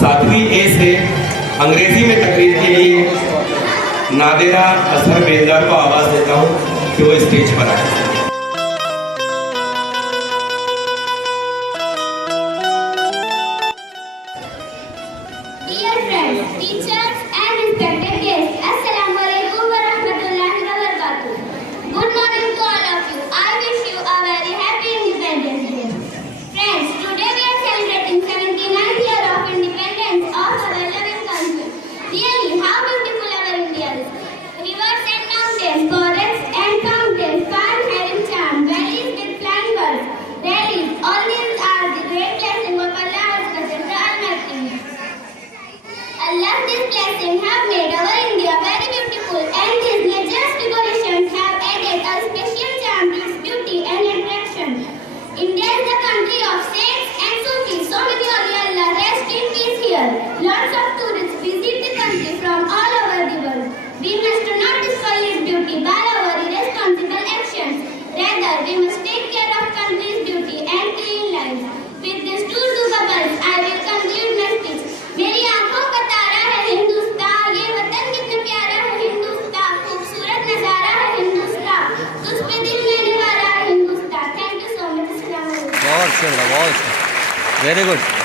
7वीं ए से अंग्रेजी में तकरीर के लिए नादिरा असहर बेलदार को आवाज़ देता हूँ कि वो स्टेज पर आए। Dear friends, teachers and respected guests, Assalamu alaikum wa rahmatullahi wa barakatuh. Good morning to all of you. I wish you a very happy Independence Day. Friends, today we are celebrating 79th year of independence of our loving country. Really, how beautiful our India is. Rivers and mountains, forests and fountains, farm having charm, valleys with flying birds, valleys, all these are the great blessing of Allah Azza the Almighty. Allah, this blessing have made our India very beautiful, and these nature's decorations have added a special charm to its beauty and attraction. India is the country of saints and Sufis. So many holy Allah rest in peace here. Lots of tourists visit the country from all over the world. We must not destroy its beauty by our irresponsible actions. Rather, we must take care of country's beauty and clean lives. With this tour to bubbles, I will conclude my speech. मेरी आंखों का तारा है हिंदुस्तान, ये वतन कितना प्यारा है हिंदुस्तान, खूबसूरत नजारा है हिंदुस्तान, तुझ पे दिल में निवारा है Hindustan. Thank you so much. बहुत अच्छा, वेरी गुड।